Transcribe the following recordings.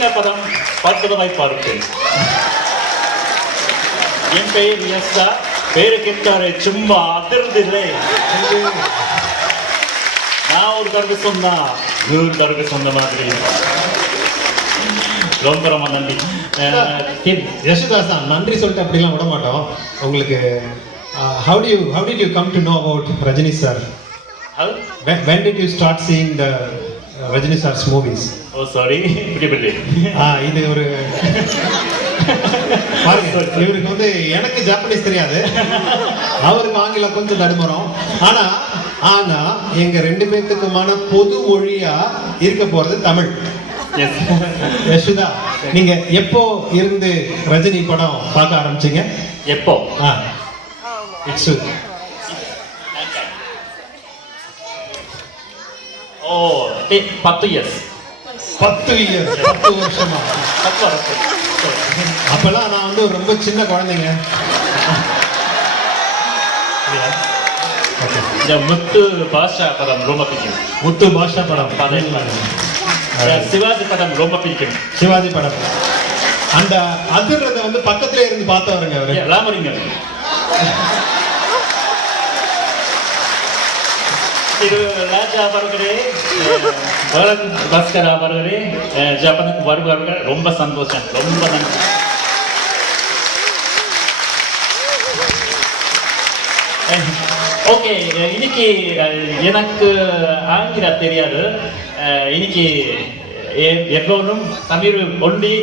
தெலுங்கு படம் பற்புதமாய் பார்ப்பேன். என் பெயர் எஸ்ஸா, பேரு கேட்டாரு சும்மா அதிர்ந்தில்லை. நான் ஒரு தடவை சொன்னா நூறு தடவை சொன்ன மாதிரி. ரொம்ப ரொம்ப நன்றி. யசுதாஸ் தான் நன்றி சொல்லிட்டு அப்படிலாம் விட மாட்டோம். உங்களுக்கு how did you come to know about Rajini sir? When did you start seeing the Rajini sir's movies? Oh sorry, இது ஒரு பாருங்க, இவருக்கு வந்து எனக்கு ஜாப்பனீஸ் தெரியாது, அவருக்கு ஆங்கிலம் கொஞ்சம் தடுமரும். ஆனா எங்க ரெண்டு பேர்த்துக்குமான பொது மொழியா இருக்க போறது தமிழ். யசுதா, நீங்க எப்போ இருந்து ரஜினி படம் பார்க்க ஆரம்பிச்சீங்க? எப்போ? It's O 10 years. 10 வருஷமா? 10 வருஷம். அப்பெல்லாம் நான் வந்து ஒரு ரொம்ப சின்ன குழந்தைங்க. முத்து பாஷா படம் ரொம்ப பிடிக்கும். முத்து பாஷா படம், சிவாஜி படம் ரொம்ப பிடிக்கும். சிவாஜி படம் அந்த அதிர்றத வந்து பக்கத்துல இருந்து பார்த்தவருங்க அவரு. ராமலிங்கம். திரு ராஜா அவர்களே, பாஸ்கர் அவர்களே, ஜப்பானுக்கு வருவார்கள். ரொம்ப சந்தோஷம், ரொம்ப நன்றி. ஓகே, இன்னைக்கு எனக்கு ஆங்கிலம் தெரியாது. இன்னைக்கு எல்லோரும் தமிழ் ஒண்டி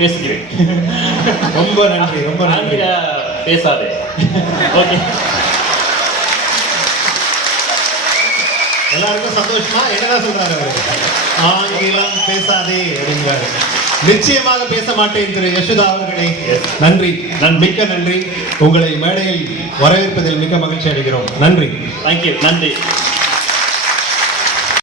பேசுகிறேன். ரொம்ப நன்றி, ரொம்ப நன்றி. ஆங்கிலம் பேசாதே. ஓகே, எல்லாருக்கும் சந்தோஷமா? என்னதான் சொல்றாரு அவரு? ஆங்கிலம் பேசாதே அப்படிங்கிறாரு. நிச்சயமாக பேச மாட்டேன் திரு யசுதா அவர்களே. நன்றி, மிக்க நன்றி. உங்களை மேடையில் வரவேற்பதில் மிக மகிழ்ச்சி அடைகிறோம். நன்றி. தேங்க்யூ, நன்றி.